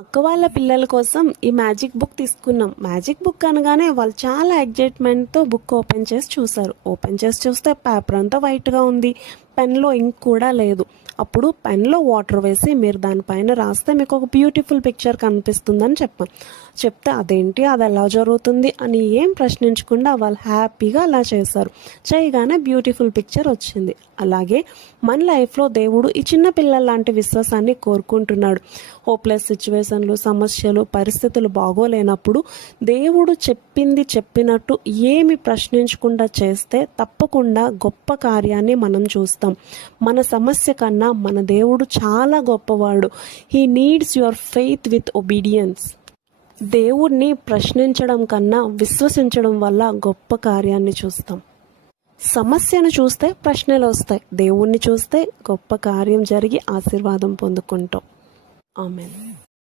అక్క వాళ్ళ పిల్లల కోసం ఈ మ్యాజిక్ బుక్ తీసుకున్నాం. మ్యాజిక్ బుక్ అనగానే వాళ్ళు చాలా ఎగ్జైట్మెంట్తో బుక్ ఓపెన్ చేసి చూసారు. ఓపెన్ చేసి చూస్తే పేపర్ అంతా వైట్గా ఉంది, పెన్లో ఇంక్ కూడా లేదు. అప్పుడు పెన్లో వాటర్ వేసి మీరు దానిపైన రాస్తే మీకు ఒక బ్యూటిఫుల్ పిక్చర్ కనిపిస్తుందని చెప్తే అదేంటి, అది ఎలా జరుగుతుంది అని ఏం ప్రశ్నించకుండా వాళ్ళు హ్యాపీగా అలా చేశారు. చేయగానే బ్యూటిఫుల్ పిక్చర్ వచ్చింది. అలాగే మన లైఫ్లో దేవుడు ఈ చిన్న పిల్లల లాంటి విశ్వాసాన్ని కోరుకుంటున్నాడు. హోప్లెస్ సిచ్యువేషన్లు, సమస్యలు, పరిస్థితులు బాగోలేనప్పుడు దేవుడు చెప్పింది చెప్పినట్టు ఏమి ప్రశ్నించకుండా చేస్తే తప్పకుండా గొప్ప కార్యాన్ని మనం చూస్తాం. మన సమస్య కన్నా మన దేవుడు చాలా గొప్పవాడు. He needs your faith with obedience. దేవుడిని ప్రశ్నించడం కన్నా విశ్వసించడం వల్ల గొప్ప కార్యాన్ని చూస్తాం. సమస్యను చూస్తే ప్రశ్నలు వస్తాయి, దేవుణ్ణి చూస్తే గొప్ప కార్యం జరిగి ఆశీర్వాదం పొందుకుంటాం. ఆమేన్.